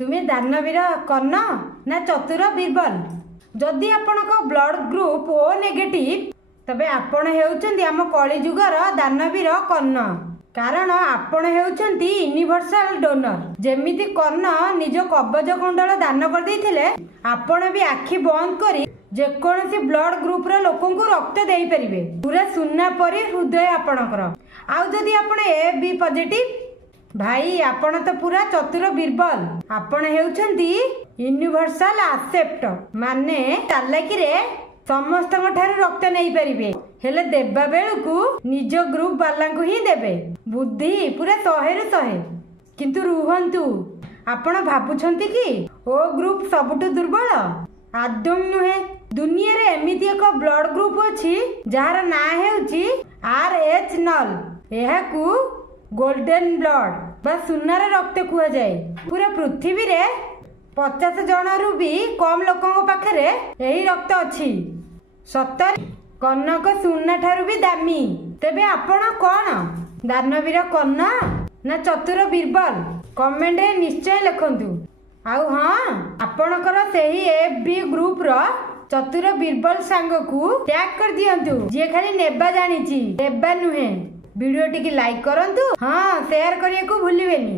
तुम्हें दानवीर कर्ण ना चतुर बीरबल। जदि आपणक ब्लड ग्रुप ओ नेगेटिव तबे आपण हेउचंती आम कलिजुगर दानवीर कर्ण। कारण आपण हेउचंती यूनिवर्सल डोनर। जेमिति कर्ण निज कवच कुंडल दान कर देइथिले आपण भी आखि बंद करी जेकोसी ब्लड ग्रुप रो लोकन को रक्त देई परिबे। पूरा सुन्ना परी हृदय आपणकर। आउ जदि आपण ए बी पॉजिटिव भाई आपण तो पूरा चतुर बीरबल। आपण हेउचंती यूनिवर्सल एक्सेप्ट माने चालाकी रे समस्त ठारू रक्त नहीं परिबे हेले देबा बेलू निज ग्रुप वाला को ही देबे। बुद्धि पूरा 100 किंतु रुहंतु आपण भाबुछंती कि ओ ग्रुप सबुठ दुर्बल आदम नुहे। दुनिया रे एमिति एक ब्लड ग्रुप अछि जार ना हेउची RH नल। एहाकू गोल्डन ब्लड बा सुनार रक्त कुआ जाए। पूरा पृथ्वी रे 50 जन रु भी कम लोकों पाखरे यही रक्त अछि। सतर कनक सुना ठारू भी दामी। तेबे आपण कौन दानवीर कर्ण ना चतुर बीरबल कमेंट रे निश्चय लिखंतु। आउ हाँ आपणकर सही FB ग्रुप रो चतुर बीरबल सांग को टैग कर दियंतु जे खाली नेबा जानिची देबा नुहे। वीडियो टिकी लाइक करंतु हाँ शेयर करिया को भूलिबेनी।